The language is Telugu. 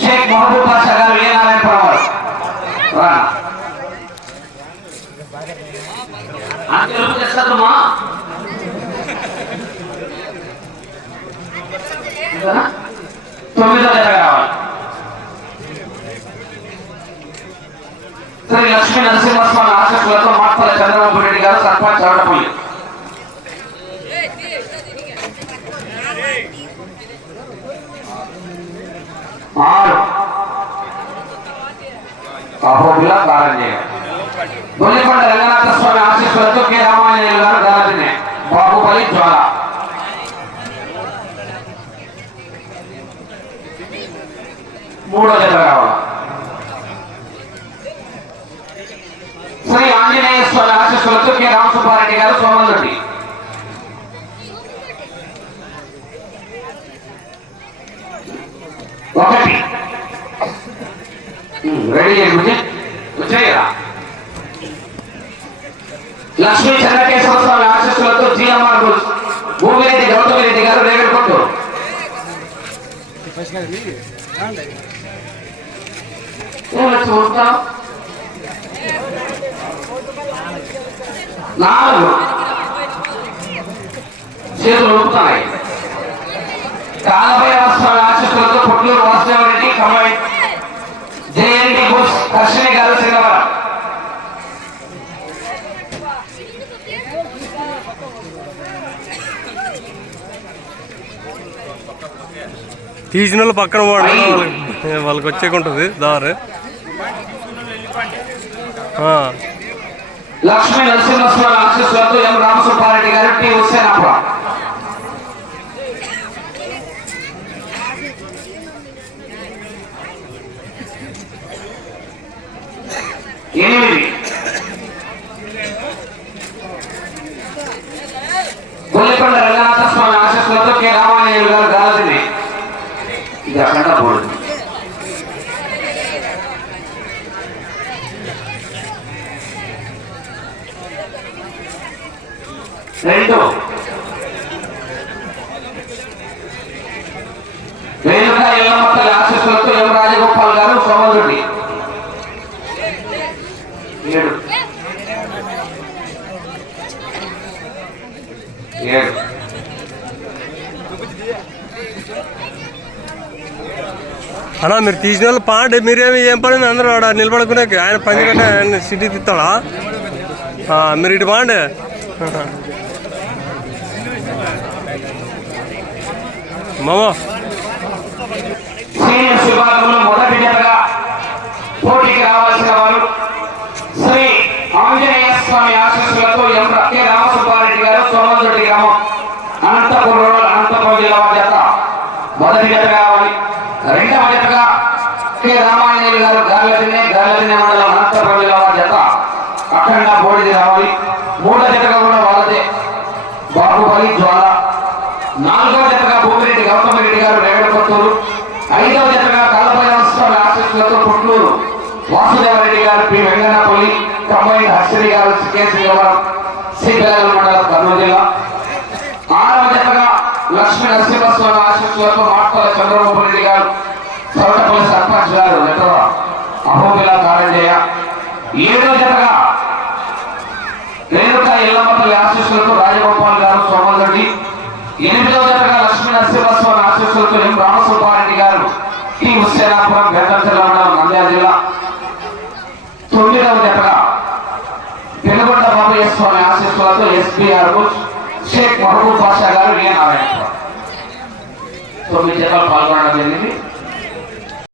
షేక్ మహబూబ్ బాషా గారు ఏ నారాయణపురం వారు? రా. తెస్తామా తొమ్మిదో జత కావాలి. శ్రీ లక్ష్మీ నరసింహస్వామి ఆశస్సులతో మాట్పల్లి చంద్రబాబు రెడ్డి గారు సర్పంచ్ చవటపల్లి అహోబిల కారంజయ గొల్లికొండ రంగనాథ స్వామి ఆశీస్సులతో కె రామాంజనేయులు గారు గారదినే బాహుబలి జ్వాల మూడో జత కావాలి శ్రీ ఆంజనేయ స్వామి ఆశీస్సులతో కె రామసుబ్బారెడ్డి గారు సోమలరెడ్డి ఒకటి రెడీ చేయండి బుజ్జి. వచ్చాయిరా లక్ష్మీ చంద్రకేశ్వర స్వామి ఆశస్సులతో జిఎంఆర్ భూమిరెడ్డి గౌతమి రెడ్డి గారు రేగడి కొట్టు నాలుగు చేతులు ఊపుతున్నాయి కాలభైరవ స్వామి ఆశస్సులతో పుట్లూరు వాసుదేవరెడ్డి కమాయి తీసిన వాళ్ళు పక్కన వాడు వాళ్ళకి వాళ్ళకి వచ్చేకుంటుంది దారి. ఆ, లక్ష్మీ నరసింహస్వామి ఆశీస్సులతో ఎం రామసుబ్బారెడ్డి గారు టి హుస్సేనాపురం ఎనిమిది. గొల్లికొండ రంగనాథ స్వామి ఆశస్సులతో కె రామానాయుడు గారు గాలదిని ఇది అక్కడ బోర్డు రెండు. రేణుక ఎల్లమ్మ తల్లి ఆశీస్సులతో ఎం రాజగోపాల్ గారు సోమరెడ్డి ఏడు. ఏడు అన్నా మీరు తీసిన వాళ్ళు పాండి మీరేమి ఏం పని అందరూ ఆడ నిలబడుకునే ఆయన పని కంటే ఆయన సిటీ తిత్తాడా ఆ, మీరు ఇటు పాండి మామ సీనియర్స్ విభాగంలో మొదటి జతగా పోటీకి రావాల్సిన వారు మొదటి జత కావాలి. రెండవ జతగా శ్రీ రామాయణ గారు గార్లదిన్నె గార్లదిన్నె మండలం అనంతపురం వారి జత అఖండ బోడిది రావాలి మూడో జతగా కూడా వాళ్ళదే. బాహుబలి జ్వాల. నాలుగవ జతగా భూమిరెడ్డి గౌతమ రెడ్డి గారు రేగడపత్తూరు. ఐదవ జతగా కలపైన స్వామి ఆశీస్సులతో పుట్లూరు వాసుదేవరెడ్డి గారు పి. వెంగన్నపల్లి కంబైన్ హర్షరి గారు కె. శ్రీవరం శ్రీ పిల్లలు కర్నూలు జిల్లా ఆరవ జతగా లక్ష్మీ నరసింహస్వామి ఆశీస్సులతో మాట్పల్ల చంద్రబాబు రెడ్డి గారు సొరటపల్లి సర్పంచ్ గారు లెటర్ అహోబిల కారంజయ్య ఏడవ జతగా రేణుక ఎల్లమ్మ తల్లి ఆశీస్సులతో రాజగోపాల్ గారు సోమల్ రెడ్డి. ఎనిమిదవ జతగా లక్ష్మీ నరసింహస్వామి ఆశీస్సులతో ఎం రామసుబ్బారెడ్డి గారు. టి హుస్సేనాపురం బెంగళూరు మండలం నంద్యాల జిల్లా. తొమ్మిదవ జతగా పెనుగొండ బాబయ్య స్వామి ఆశీస్సులతో ఎస్బీఆర్ షేక్ మహబూబ్ బాషా గారు ఏ నారాయణ తొమ్మిది జతలు పాల్గొనడం జరిగింది.